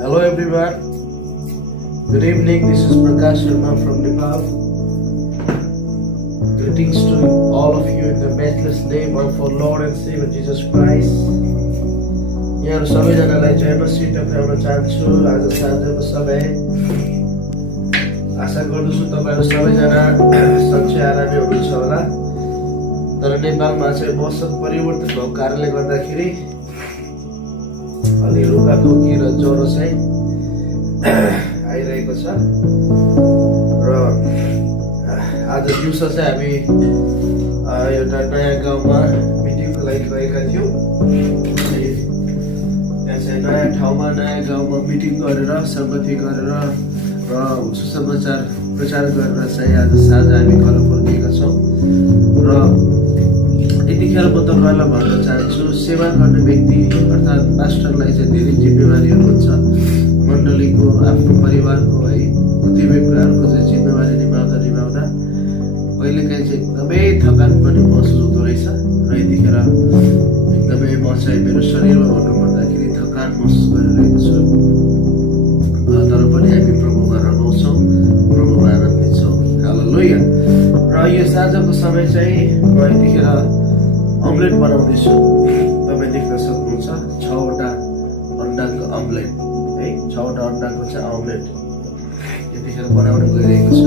Hello everyone. Good evening. This is Prakash Sharma from Nepal. Greetings to all of you in the matchless name of our Lord and Savior Jesus Christ. यहाँ सबैजनालाई जय मसीह टक्राउन चाहन्छु आज साँझको समय। आशा गर्दछु तपाईहरु सबैजना सन्चै आरामै हुनुहुन्छ होला। तर नेपालमा चाहिँ मौसम परिवर्तन भएको कारणले गर्दाखेरि अलि रुगाखोकी र ज्वरो चाहिँ आइरहेको छ र आज दिउँसो चाहिँ हामी एउटा नयाँ गाउँमा मिटिङको लागि गएका थियौँ। त्यहाँ चाहिँ नयाँ ठाउँमा नयाँ गाउँमा मिटिङ गरेर सम्मति गरेर र सुसमाचार प्रचार गरेर चाहिँ आज साँझ हामी घर फर्किएका छौँ। र यतिखेर म तपाईँलाई भन्न चाहन्छु सेवा गर्ने व्यक्ति अर्थात् पास्टरलाई चाहिँ धेरै जिम्मेवारीहरू हुन्छ। मण्डलीको आफ्नो परिवारको है कतिपय कुराहरूको चाहिँ जिम्मेवारी निभाउँदा कहिलेकाहीँ चाहिँ एकदमै थकान पनि महसुस हुँदो रहेछ र यतिखेर एकदमै म चाहिँ मेरो शरीरमा भन्नुपर्दाखेरि थकान महसुस गरिरहेको छु। तर पनि हामी प्रभुमा रमाउँछौँ, प्रभुमा आनन्दित छौँ। हालेलुया। र यो साँझको समय चाहिँ म यतिखेर अमलेट बनाउँदैछु। तपाईँ देख्न सक्नुहुन्छ 6वटा अन्डाको अमलेट है, 6वटा अन्डाको चाहिँ अमलेट यतिखेर बनाउन गइरहेको छु।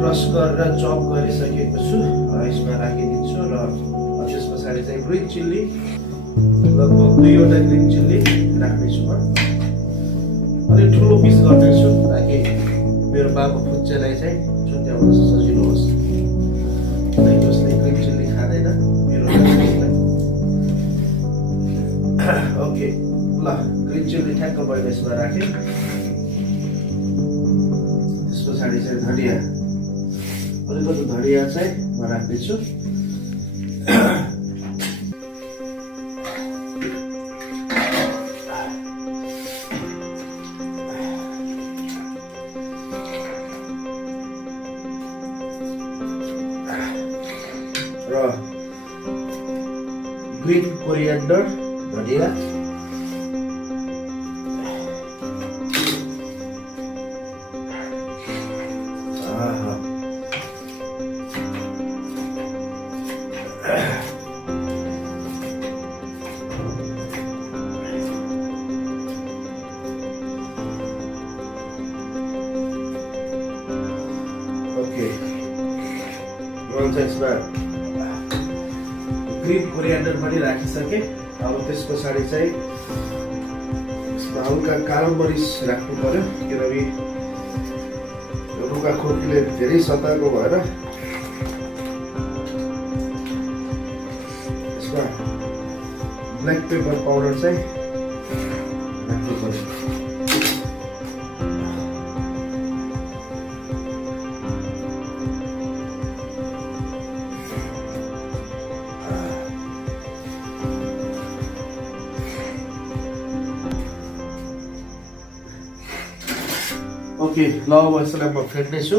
क्रस गरेर चप गरिसकेको छु, यसमा राखिदिन्छु र त्यस पछाडि चाहिँ ग्रिन चिल्ली लगभग 2वटा ग्रिन चिल्ली राख्नेछु। म अलि ठुलो पिस गर्नेछु ताकि मेरो बाबु फुच्चेलाई चाहिँ छुट्याउन सजिलो होस्। किनकि उसले ग्रिन चिल्ली खाँदैन मेरो नानीलाई। ओके ल, ग्रिन चिल्ली ठ्याक्क मैले यसमा राखेँ। त्यस पछाडि चाहिँ धनिया, अलिकति धनिया चाहिँ म राख्दैछु। र ग्रीन कोरिएन्डर धनिया, यसमा ग्रीन कोरिएन्डर पनि राखिसकेँ। अब त्यस पछाडि चाहिँ यसमा हल्का कालो मरिच राख्नु पर्यो किनकि रुगा खोकीले धेरै सताएको भएर यसमा ब्ल्याक पेपर पाउडर चाहिँ राख्नु पर्यो। ओके ल, अब यसलाई म फेर्नेछु।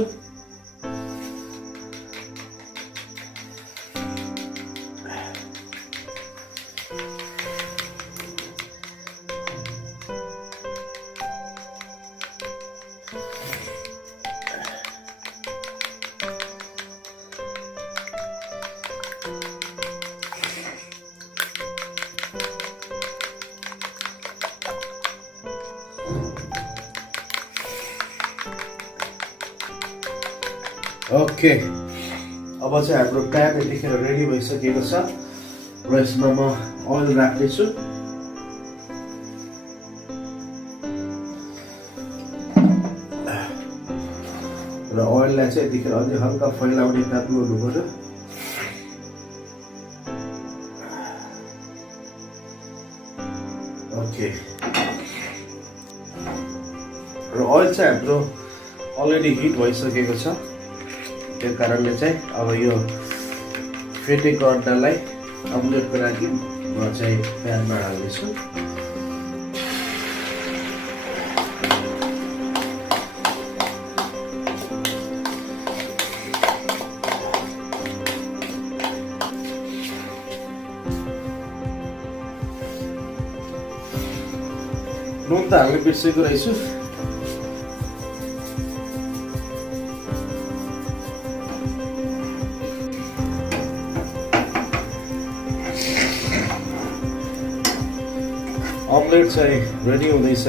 ओके, अब चाहिँ हाम्रो प्यान यतिखेर रेडी भइसकेको छ र यसमा म ओइल राख्दैछु। र ओइललाई चाहिँ यतिखेर अलि हल्का फैलाउने काम गर्नु पर्यो। ओके, र ओइल चाहिँ हाम्रो अलरेडी हिट भइसकेको छ। त्यो कारणले चाहिँ अब यो फेटेको अन्डालाई अमलेटको लागि म म चाहिँ प्यानमा हाल्दैछु। नुन त हाल्नु बिर्सेको रहेछु। अमलेट चाहिँ रेडी हुँदैछ।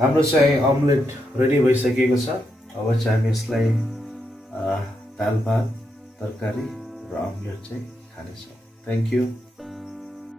हाम्रो चाहिँ अमलेट रेडी भइसकेको छ। अब चाहिँ हामी यसलाई दाल भात तरकारी र अमलेट चाहिँ खानेछौँ। Thank you.